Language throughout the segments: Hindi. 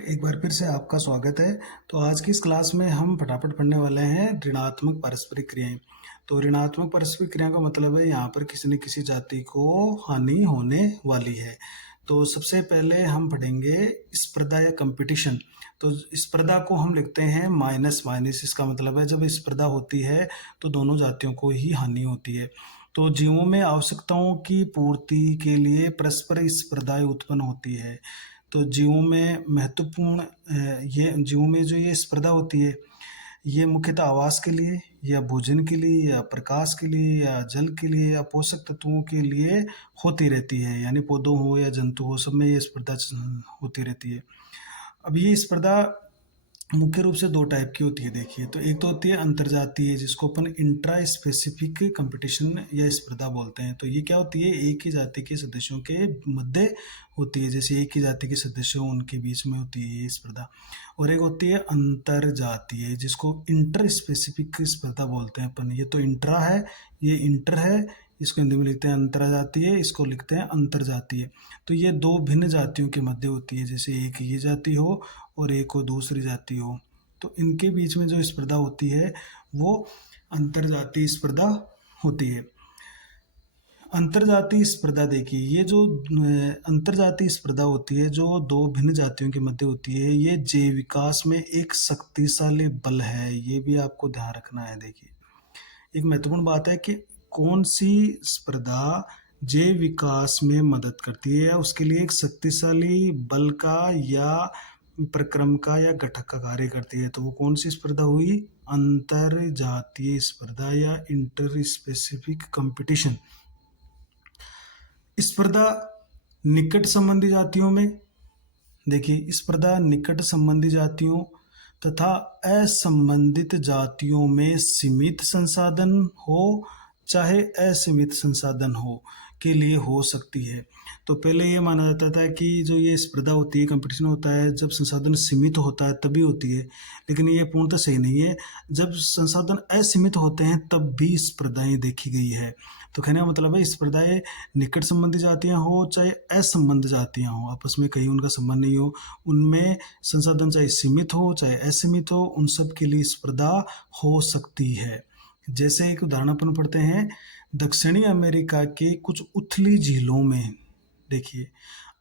एक बार फिर से आपका स्वागत है। तो आज की इस क्लास में हम फटाफट पढ़ने वाले हैं ऋणात्मक पारस्परिक क्रियाएं। तो ऋणात्मक पारस्परिक क्रिया का मतलब है यहाँ पर किसी न किसी जाति को हानि होने वाली है। तो सबसे पहले हम पढ़ेंगे स्पर्धा या कंपटीशन। तो स्पर्धा को हम लिखते हैं माइनस माइनस। इसका मतलब है जब स्पर्धा होती है तो दोनों जातियों को ही हानि होती है। तो जीवों में आवश्यकताओं की पूर्ति के लिए परस्पर स्पर्धाएं उत्पन्न होती है। तो जीवों में महत्वपूर्ण ये जीवों में जो ये स्पर्धा होती है, ये मुख्यतः आवास के लिए या भोजन के लिए या प्रकाश के लिए या जल के लिए या पोषक तत्वों के लिए होती रहती है। यानी पौधों हो या जंतु हो, सब में ये स्पर्धा होती रहती है। अब ये स्पर्धा मुख्य रूप से दो टाइप की होती है। देखिए, तो एक तो होती है अंतरजातीय, जिसको अपन इंट्रा स्पेसिफिक कंपटीशन या स्पर्धा बोलते हैं। तो ये क्या होती है, एक ही जाति के सदस्यों के मध्य होती है। जैसे एक ही जाति के सदस्य हो, उनके बीच में होती है ये स्पर्धा। और एक होती है अंतरजातीय, जिसको इंटर स्पेसिफिक स्पर्धा बोलते हैं अपन। ये तो इंट्रा है, ये इंटर है, इसको हिंदी में लिखते हैं अंतरजातीय, इसको लिखते हैं अंतरजातीय। तो ये दो भिन्न जातियों के मध्य होती है। जैसे एक ये जाति हो और एक को दूसरी जाति हो, तो इनके बीच में जो स्पर्धा होती है वो अंतरजातीय स्पर्धा होती है। अंतरजातीय स्पर्धा, देखिए, ये जो अंतरजातीय स्पर्धा होती है जो दो भिन्न जातियों के मध्य होती है, ये जैव विकास में एक शक्तिशाली बल है। ये भी आपको ध्यान रखना है। देखिए, एक महत्वपूर्ण बात है कि कौन सी स्पर्धा जैव विकास में मदद करती है या उसके लिए एक शक्तिशाली बल का या प्रक्रम का या घटक का कार्य करती है। तो वो कौन सी स्पर्धा हुई, अंतरजातीय स्पर्धा या इंटर स्पेसिफिक कंपटीशन। स्पर्धा निकट संबंधी जातियों में, देखिए, स्पर्धा निकट संबंधी जातियों तथा असंबंधित जातियों में सीमित संसाधन हो चाहे असीमित संसाधन हो के लिए हो सकती है। तो पहले ये माना जाता था कि जो ये स्पर्धा होती है, कंपटीशन होता है, जब संसाधन सीमित होता है तभी होती है। लेकिन ये पूर्णतः सही नहीं है। जब संसाधन असीमित होते हैं तब भी स्पर्धाएं देखी गई है। तो कहने का मतलब है, स्पर्धाएं निकट संबंधी जातियां हो चाहे असंबद्ध जातियां हो, आपस में कहीं उनका संबंध नहीं हो, उनमें संसाधन चाहे सीमित हो चाहे असीमित हो, उन सब के लिए स्पर्धा हो सकती है। जैसे एक उदाहरण अपन पढ़ते हैं, दक्षिणी अमेरिका के कुछ उथली झीलों में, देखिए,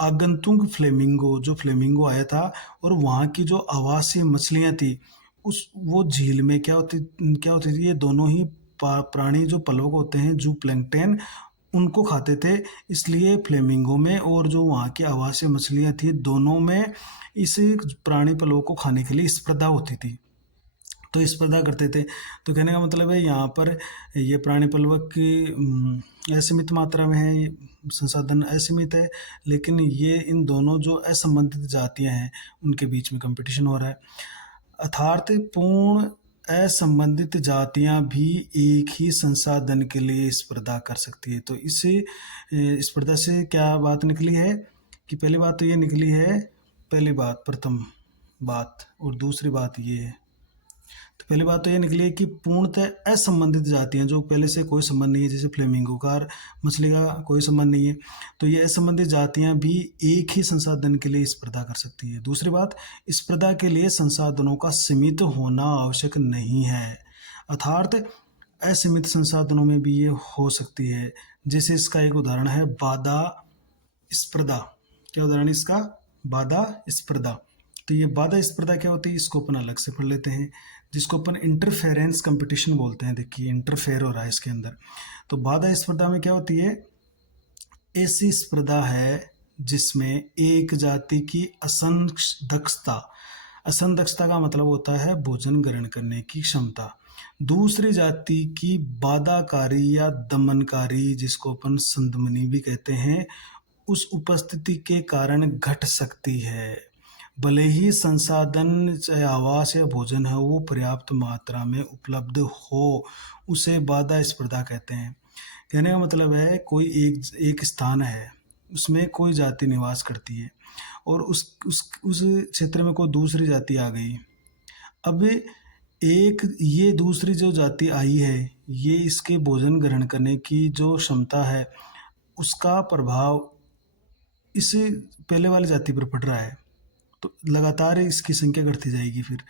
आगंतुक फ्लेमिंगो, जो फ्लेमिंगो आया था और वहाँ की जो आवासीय मछलियाँ थी, उस वो झील में क्या होती थी, ये दोनों ही प्राणी जो पलवक होते हैं, जू प्लैंकटन, उनको खाते थे। इसलिए फ्लेमिंगो में और जो वहाँ की आवासीय मछलियाँ थी, दोनों में इस प्राणी पलवक को खाने के लिए स्पर्धा होती थी। तो स्पर्धा करते थे। तो कहने का मतलब है, यहाँ पर ये प्राणी पलवक की असीमित मात्रा में है, संसाधन असीमित है, लेकिन ये इन दोनों जो असंबंधित जातियां हैं उनके बीच में कंपटीशन हो रहा है। अर्थार्थपूर्ण असंबंधित जातियां भी एक ही संसाधन के लिए स्पर्धा कर सकती है। तो इसे स्पर्धा से क्या बात निकली है कि पहली बात तो ये निकली है, पहली बात, प्रथम बात, और दूसरी बात ये है, तो पहली बात तो ये निकली है कि पूर्णतः असंबंधित जातियां, जो पहले से कोई संबंध नहीं है, जैसे फ्लेमिंगो का मछली का कोई संबंध नहीं है, तो ये असंबंधित जातियां भी एक ही संसाधन के लिए स्पर्धा कर सकती है। दूसरी बात, स्पर्धा के लिए संसाधनों का सीमित होना आवश्यक नहीं है, अर्थात असीमित संसाधनों में भी ये हो सकती है। जैसे इसका एक उदाहरण है बाधा स्पर्धा। क्या उदाहरण है इसका, बाधा स्पर्धा। तो ये बाधा स्पर्धा क्या होती है, इसको अपन अलग से पढ़ लेते हैं, जिसको अपन इंटरफेरेंस कंपटीशन बोलते हैं। देखिए, इंटरफेयर हो रहा है इसके अंदर। तो बाधा स्पर्धा में क्या होती है, ऐसी स्पर्धा है जिसमें एक जाति की असंदक्षता, असंदक्षता का मतलब होता है भोजन ग्रहण करने की क्षमता, दूसरी जाति की बाधाकारी या दमनकारी, जिसको अपन संदमनी भी कहते हैं, उस उपस्थिति के कारण घट सकती है। भले ही संसाधन चाहे आवास या भोजन है वो पर्याप्त मात्रा में उपलब्ध हो, उसे बाधा स्पर्धा कहते हैं। कहने का मतलब है, कोई एक स्थान है, उसमें कोई जाति निवास करती है और उस क्षेत्र में कोई दूसरी जाति आ गई। अब एक ये दूसरी जो जाति आई है, ये इसके भोजन ग्रहण करने की जो क्षमता है, उसका प्रभाव इस पहले वाली जाति पर पड़ रहा है। तो लगातार इसकी संख्या घटती जाएगी फिर।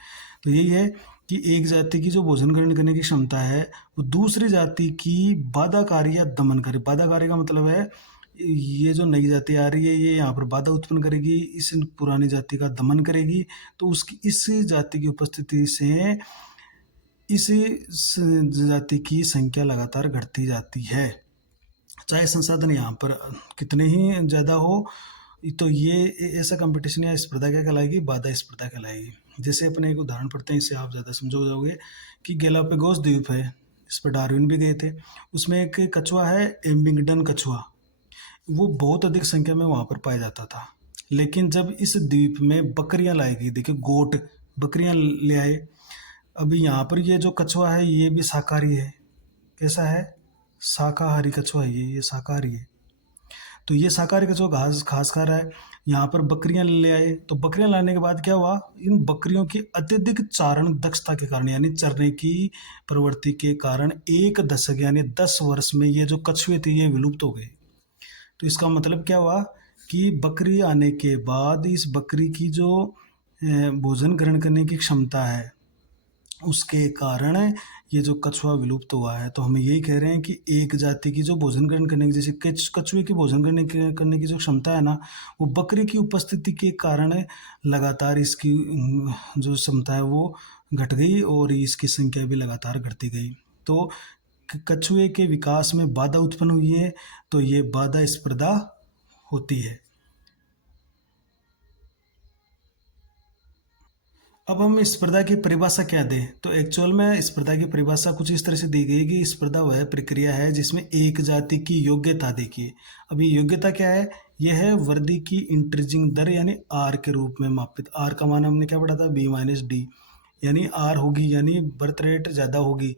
तो यही है कि एक जाति की जो भोजन ग्रहण करने की क्षमता है वो दूसरी जाति की बाधाकारी या दमनकारी, बाधाकारी का मतलब है ये जो नई जाति आ रही है ये यहाँ पर बाधा उत्पन्न करेगी, इस पुरानी जाति का दमन करेगी, तो उसकी इस जाति की उपस्थिति से इस जाति की संख्या लगातार घटती जाती है, चाहे संसाधन यहाँ पर कितने ही ज़्यादा हो। तो ये ऐसा कंपटीशन या स्पर्धा क्या कहलाएगी, बाधा स्पर्धा कहलाएगी। जैसे अपने एक उदाहरण पढ़ते हैं, इससे आप ज़्यादा समझो जाओगे कि गैलापागोस द्वीप है, इस पर डार्विन भी गए थे। उसमें एक कछुआ है एम्बिंगडन कछुआ, वो बहुत अधिक संख्या में वहाँ पर पाया जाता था। लेकिन जब इस द्वीप में बकरियां लाई गई, देखिए गोट बकरियां ले आए। अभी यहाँ पर ये जो कछुआ है ये भी शाकाहारी है। कैसा है, शाकाहारी कछुआ है, ये शाकाहारी है। तो ये शाकाहारी कछुआ घास घास खा रहा है। यहाँ पर बकरियां ले आए, तो बकरियां लाने के बाद क्या हुआ, इन बकरियों की अत्यधिक चारण दक्षता के कारण यानी चरने की प्रवृत्ति के कारण एक दशक यानी 10 वर्ष में ये जो कछुए थे ये विलुप्त हो गए। तो इसका मतलब क्या हुआ कि बकरी आने के बाद इस बकरी की जो भोजन ग्रहण करने की क्षमता है उसके कारण ये जो कछुआ विलुप्त हुआ है। तो हम यही कह रहे हैं कि एक जाति की जो भोजन ग्रहण करने की, जैसे कछुए की भोजन करने की जो क्षमता है ना, वो बकरी की उपस्थिति के कारण लगातार इसकी जो क्षमता है वो घट गई और इसकी संख्या भी लगातार घटती गई। तो कछुए के विकास में बाधा उत्पन्न हुई है, तो ये बाधा स्पर्धा होती है। अब हम स्पर्धा की परिभाषा क्या दें, तो एक्चुअल में स्पर्धा की परिभाषा कुछ इस तरह से दी गई कि स्पर्धा वह प्रक्रिया है जिसमें एक जाति की योग्यता, देखिए अब ये योग्यता क्या है, यह है वर्दी की इंक्रीजिंग दर यानी आर के रूप में मापित। आर का मान हमने क्या पढ़ा था, बी माइनस डी, यानी आर होगी यानी बर्थ रेट ज़्यादा होगी।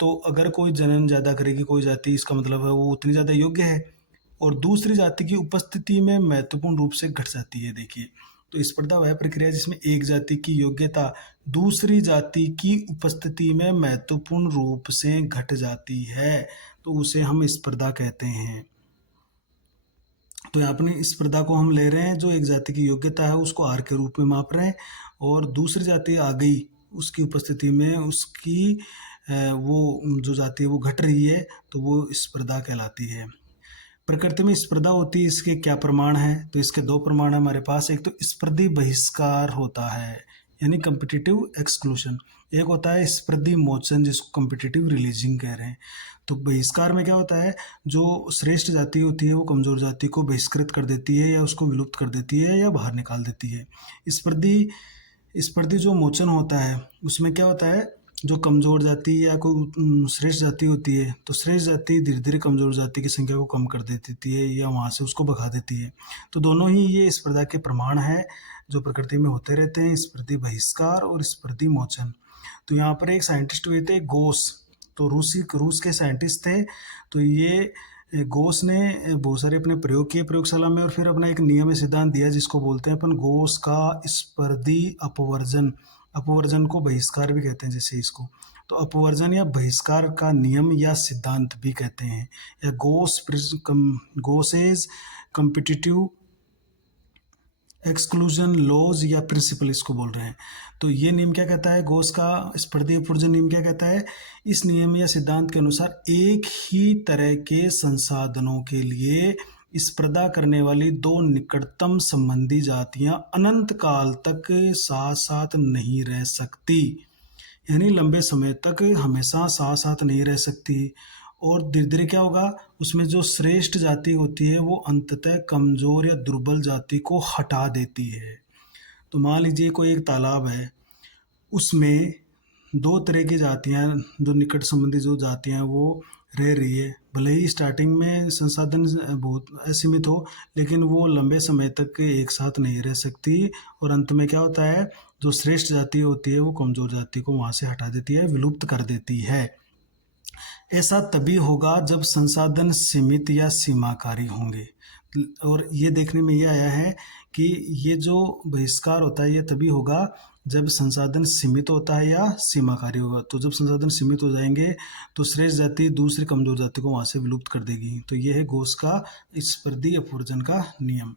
तो अगर कोई जनन ज़्यादा करेगी कोई जाति, इसका मतलब है वो उतनी ज़्यादा योग्य है और दूसरी जाति की उपस्थिति में महत्वपूर्ण रूप से घट जाती है। देखिए तो स्पर्धा वह प्रक्रिया जिसमें एक जाति की योग्यता दूसरी जाति की उपस्थिति में महत्वपूर्ण रूप से घट जाती है, तो उसे हम स्पर्धा कहते हैं। तो यहाँ अपनी स्पर्धा को हम ले रहे हैं, जो एक जाति की योग्यता है उसको आर के रूप में माप रहे हैं और दूसरी जाति आ गई उसकी उपस्थिति में उसकी वो जो जाति है वो घट रही है, तो वो स्पर्धा कहलाती है। प्रकृति में स्पर्धा होती है, इसके क्या प्रमाण हैं, तो इसके दो प्रमाण है हमारे पास। एक तो स्पर्धी बहिष्कार होता है यानी कम्पिटिटिव एक्सक्लूशन, एक होता है स्पर्धी मोचन जिसको कम्पिटिटिव रिलीजिंग कह रहे हैं। तो बहिष्कार में क्या होता है, जो श्रेष्ठ जाति होती है वो कमजोर जाति को बहिष्कृत कर देती है या उसको विलुप्त कर देती है या बाहर निकाल देती है। स्पर्धी स्पर्धी जो मोचन होता है उसमें क्या होता है, जो कमजोर जाति या कोई श्रेष्ठ जाति होती है तो श्रेष्ठ जाति धीरे धीरे कमजोर जाति की संख्या को कम कर देती है या वहाँ से उसको भगा देती है। तो दोनों ही ये स्पर्धा के प्रमाण है जो प्रकृति में होते रहते हैं, स्पर्धी बहिष्कार और स्पर्धी मोचन। तो यहाँ पर एक साइंटिस्ट हुए थे गोस, तो रूस के साइंटिस्ट थे। तो ये गोस ने बहुत सारे अपने प्रयोग किए प्रयोगशाला में और फिर अपना एक नियम सिद्धांत दिया जिसको बोलते हैं अपन गोस का स्पर्धी अपवर्जन। अपवर्जन को बहिष्कार भी कहते हैं जैसे इसको, तो अपवर्जन या बहिष्कार का नियम या सिद्धांत भी कहते हैं, या गोसेज कम्पिटिटिव एक्सक्लूजन लॉज या प्रिंसिपल इसको बोल रहे हैं। तो ये नियम क्या कहता है, गोस का स्पर्धी अपवर्जन नियम क्या कहता है, इस नियम या सिद्धांत के अनुसार एक ही तरह के संसाधनों के लिए स्पर्धा करने वाली दो निकटतम संबंधी जातियां अनंत काल तक साथ साथ नहीं रह सकती, यानी लंबे समय तक हमेशा साथ साथ नहीं रह सकती। और धीरे धीरे क्या होगा, उसमें जो श्रेष्ठ जाति होती है वो अंततः कमजोर या दुर्बल जाति को हटा देती है। तो मान लीजिए कोई एक तालाब है, उसमें दो तरह की जातियां, जो निकट संबंधी जो जातियां हैं वो रह रही है। भले ही स्टार्टिंग में संसाधन बहुत असीमित हो, लेकिन वो लंबे समय तक एक साथ नहीं रह सकती और अंत में क्या होता है, जो श्रेष्ठ जाति होती है वो कमजोर जाति को वहाँ से हटा देती है, विलुप्त कर देती है। ऐसा तभी होगा जब संसाधन सीमित या सीमाकारी होंगे। और ये देखने में ये आया है कि ये जो बहिष्कार होता है ये तभी होगा जब संसाधन सीमित होता है या सीमाकारी होगा। तो जब संसाधन सीमित हो जाएंगे तो श्रेष्ठ जाति दूसरी कमजोर जाति को वहाँ से विलुप्त कर देगी। तो ये है गोस का स्पर्धी अपवर्जन का नियम।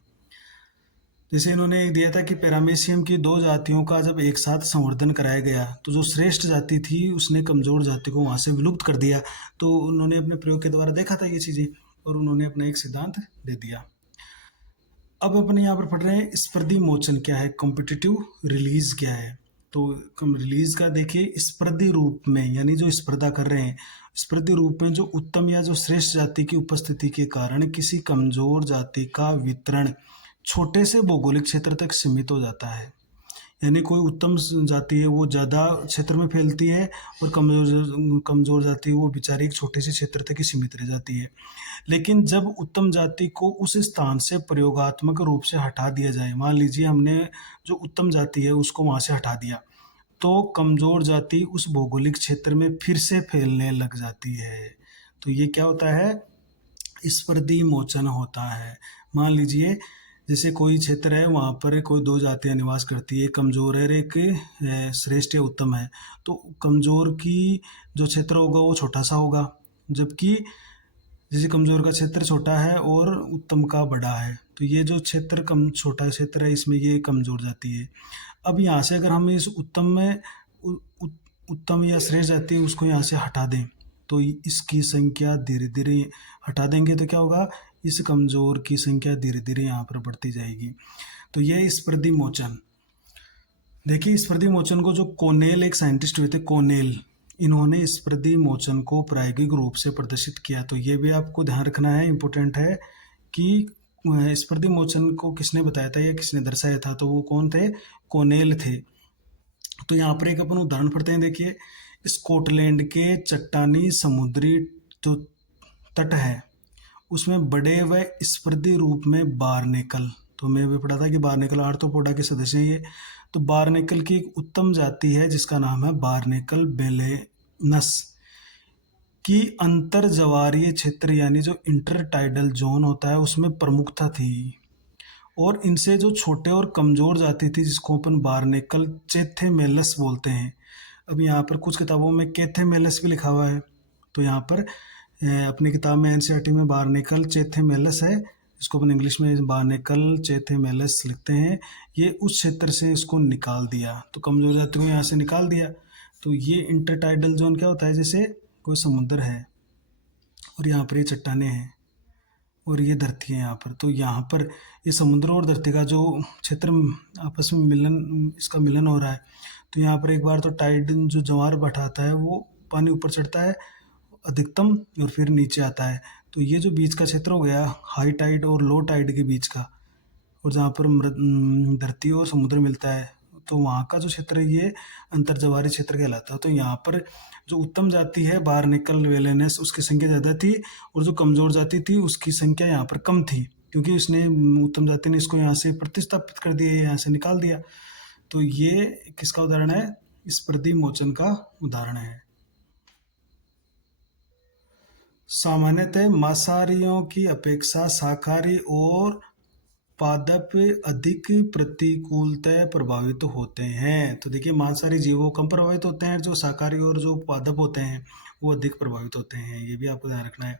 जैसे इन्होंने दिया था कि पैरामेशियम की दो जातियों का जब एक साथ संवर्धन कराया गया तो जो श्रेष्ठ जाति थी उसने कमजोर जाति को वहां से विलुप्त कर दिया। तो उन्होंने अपने प्रयोग के द्वारा देखा था ये चीजें और उन्होंने अपना एक सिद्धांत दे दिया। अब अपने यहाँ पर पढ़ रहे हैं स्पर्धी मोचन क्या है, कॉम्पिटिटिव रिलीज क्या है। तो रिलीज का देखिए, स्पर्धी रूप में यानी जो स्पर्धा कर रहे हैं, स्पर्धी रूप में जो उत्तम या जो श्रेष्ठ जाति की उपस्थिति के कारण किसी कमजोर जाति का वितरण छोटे से भौगोलिक क्षेत्र तक सीमित हो जाता है। यानी कोई उत्तम जाति है वो ज़्यादा क्षेत्र में फैलती है और कमजोर कमजोर जाति है वो बेचारी एक छोटे से क्षेत्र तक ही सीमित रह जाती है। लेकिन जब उत्तम जाति को उस स्थान से प्रयोगात्मक रूप से हटा दिया जाए, मान लीजिए हमने जो उत्तम जाति है उसको वहां से हटा दिया, तो कमजोर जाति उस भौगोलिक क्षेत्र में फिर से फैलने लग जाती है। तो ये क्या होता है, स्पर्धी मोचन होता है। मान लीजिए जैसे कोई क्षेत्र है वहाँ पर कोई दो जातियाँ निवास करती है, एक कमजोर है और एक श्रेष्ठ या उत्तम है। तो कमजोर की जो क्षेत्र होगा वो छोटा सा होगा, जबकि जैसे कमजोर का क्षेत्र छोटा है और उत्तम का बड़ा है, तो ये जो क्षेत्र कम छोटा क्षेत्र है इसमें ये कमजोर जाती है। अब यहाँ से अगर हम इस उत्तम में उत्तम या श्रेष्ठ जाति है उसको यहाँ से हटा दें तो इसकी संख्या धीरे धीरे हटा देंगे तो क्या होगा, इस कमजोर की संख्या धीरे धीरे यहाँ पर बढ़ती जाएगी। तो यह स्पर्धी मोचन। देखिए स्पर्धी मोचन को जो कोनेल एक साइंटिस्ट हुए थे, कोनेल, इन्होंने स्पर्धी मोचन को प्रायोगिक रूप से प्रदर्शित किया। तो ये भी आपको ध्यान रखना है, इम्पोर्टेंट है कि स्पर्धी मोचन को किसने बताया था या किसने दर्शाया था, तो वो कौन थे, कोनेल थे। तो यहाँ पर एक अपन उदाहरण पढ़ते हैं। देखिए स्कॉटलैंड के चट्टानी समुद्री जो तट है उसमें बड़े व स्पर्धी रूप में बारनेकल, तो मैं भी पढ़ा था कि बारनेकल आर्थ्रोपोडा के सदस्य हैं ये। तो बारनेकल की एक उत्तम जाति है जिसका नाम है बारनेकल बेलेनस की अंतर जवारीय क्षेत्र यानी जो इंटरटाइडल जोन होता है उसमें प्रमुखता थी। और इनसे जो छोटे और कमजोर जाति थी जिसको अपन बारनेकल चेथेमेलस बोलते हैं। अब यहाँ पर कुछ किताबों में कैथेमेलस भी लिखा हुआ है, तो यहाँ पर अपनी किताब में एनसीईआरटी में बारनेकल चेथेमेलस है, इसको अपन इंग्लिश में बारनेकल चेथेमेलस लिखते हैं। ये उस क्षेत्र से इसको निकाल दिया, तो कमजोर जाति को यहाँ से निकाल दिया। तो ये इंटरटाइडल जोन क्या होता है, जैसे कोई समुद्र है और यहाँ पर ये चट्टाने हैं और ये धरती है यहाँ पर, तो यहाँ पर ये समुद्र और धरती का जो क्षेत्र आपस में मिलन, इसका मिलन हो रहा है। तो यहाँ पर एक बार तो टाइड जो ज्वार बढ़ाता है वो पानी ऊपर चढ़ता है अधिकतम और फिर नीचे आता है। तो ये जो बीच का क्षेत्र हो गया हाई टाइड और लो टाइड के बीच का, और जहाँ पर धरती और समुद्र मिलता है, तो वहाँ का जो क्षेत्र है ये अंतर्जवारी क्षेत्र कहलाता है। तो यहाँ पर जो उत्तम जाति है बारनेकल वेलेनस उसकी संख्या ज़्यादा थी और जो कमजोर जाति थी उसकी संख्या यहाँ पर कम थी, क्योंकि उसने उत्तम जाति ने इसको यहाँ से प्रतिस्थापित कर दिया, यहाँ से निकाल दिया। तो ये किसका उदाहरण है, स्पर्धी मोचन का उदाहरण है। सामान्यतः मांसाहारियों की अपेक्षा शाकाहारी और पादप अधिक प्रतिकूलतः प्रभावित होते हैं। तो देखिए मांसाहारी जीवों कम प्रभावित होते हैं, जो शाकाहारी और जो पादप होते हैं वो अधिक प्रभावित होते हैं, ये भी आपको ध्यान रखना है।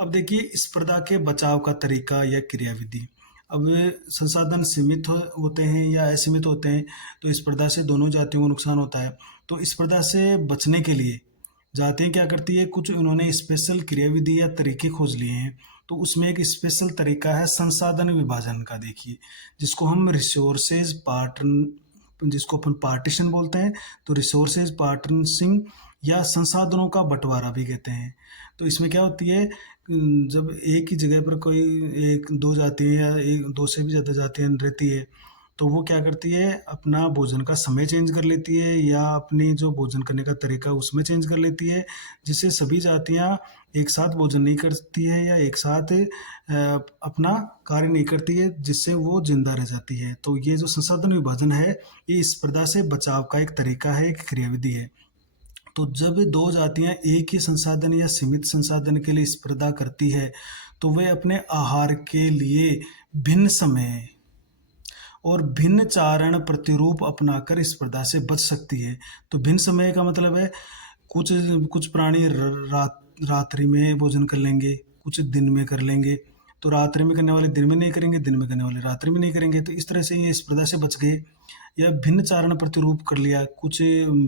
अब देखिए स्पर्धा के बचाव का तरीका या क्रियाविधि। अब संसाधन सीमित होते हैं या असीमित होते हैं, तो स्पर्धा से दोनों जातियों को नुकसान होता है। तो स्पर्धा से बचने के लिए जातियाँ क्या करती है, कुछ उन्होंने स्पेशल क्रियाविधि या तरीके खोज लिए हैं। तो उसमें एक स्पेशल तरीका है संसाधन विभाजन का। देखिए जिसको हम रिसोर्सेज पार्टन, जिसको अपन पार्टीशन बोलते हैं, तो रिसोर्सेज पार्टनसिंग या संसाधनों का बंटवारा भी कहते हैं। तो इसमें क्या होती है, जब एक ही जगह पर कोई एक दो जातियाँ या एक दो से भी ज़्यादा जातियाँ रहती है, तो वो क्या करती है अपना भोजन का समय चेंज कर लेती है या अपनी जो भोजन करने का तरीका उसमें चेंज कर लेती है, जिससे सभी जातियाँ एक साथ भोजन नहीं करती है या एक साथ अपना कार्य नहीं करती है, जिससे वो जिंदा रह जाती है। तो ये जो संसाधन विभाजन है ये स्पर्धा से बचाव का एक तरीका है, एक क्रियाविधि है। तो जब दो जातियां एक ही संसाधन या सीमित संसाधन के लिए स्पर्धा करती है तो वे अपने आहार के लिए भिन्न समय और भिन्न चारण प्रतिरूप अपनाकर स्पर्धा से बच सकती है। तो भिन्न समय का मतलब है कुछ कुछ प्राणी रात्रि में भोजन कर लेंगे, कुछ दिन में कर लेंगे, तो रात्रि में करने वाले दिन में नहीं करेंगे, दिन में करने वाले रात्रि में नहीं करेंगे। तो इस तरह से ये स्पर्धा से बच गए। या भिन्न चारण प्रतिरूप कर लिया, कुछ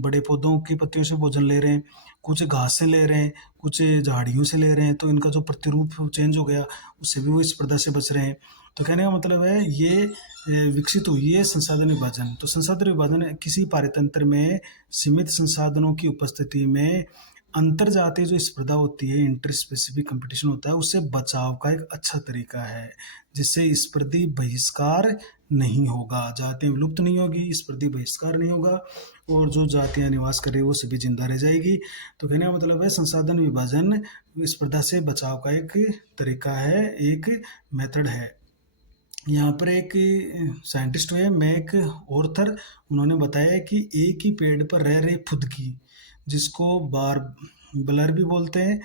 बड़े पौधों की पत्तियों से भोजन ले रहे हैं, कुछ घास से ले रहे हैं, कुछ झाड़ियों से ले रहे हैं, तो इनका जो प्रतिरूप चेंज हो गया, उससे भी वो स्पर्धा से बच रहे हैं। तो कहने का मतलब है ये विकसित हुई है संसाधन विभाजन। तो संसाधन विभाजन किसी पारितंत्र में सीमित संसाधनों की उपस्थिति में अंतर जातीय जो स्पर्धा होती है, इंटर स्पेसिफिक कंपटीशन होता है, उससे बचाव का एक अच्छा तरीका है, जिससे स्पर्धी बहिष्कार नहीं होगा, जातियां विलुप्त नहीं होगी, स्पर्धी बहिष्कार नहीं होगा, और जो जातियां निवास कर रही वो सभी जिंदा रह जाएगी। तो कहने का मतलब है संसाधन विभाजन स्पर्धा से बचाव का एक तरीका है, एक मेथड है। यहाँ पर एक साइंटिस्ट हुए मैक ऑर्थर, उन्होंने बताया कि एक ही पेड़ पर रह रहे फुदकी, जिसको बार्बलर भी बोलते हैं,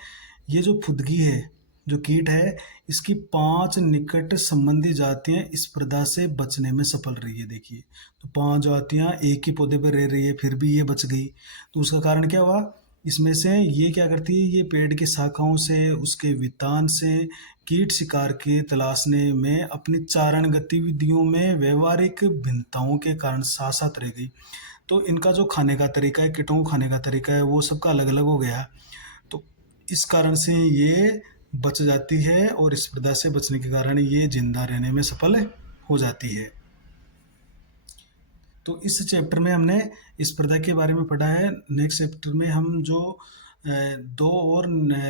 ये जो फुदकी है, जो कीट है, इसकी 5 निकट संबंधी जातियां स्पर्धा से बचने में सफल रही है। देखिए, तो 5 जातियां एक ही पौधे पर रह रही है, फिर भी ये बच गई। तो उसका कारण क्या हुआ? इसमें से ये क्या करती है, ये पेड़ की शाखाओं से, उसके वितान से कीट शिकार के तलाशने में अपनी चारण गतिविधियों में व्यवहारिक भिन्नताओं के कारण साथ साथ रह गई। तो इनका जो खाने का तरीका है, कीटों को खाने का तरीका है, वो सबका अलग अलग हो गया। तो इस कारण से ये बच जाती है, और स्पर्धा से बचने के कारण ये जिंदा रहने में सफल हो जाती है। तो इस चैप्टर में हमने स्पर्धा के बारे में पढ़ा है। नेक्स्ट चैप्टर में हम जो दो और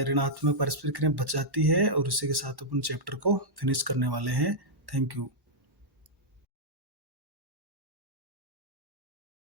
ऋणात्मक पारस्परिक क्रियाएं बच जाती है, और उसी के साथ अपन चैप्टर को फिनिश करने वाले हैं। Thank you.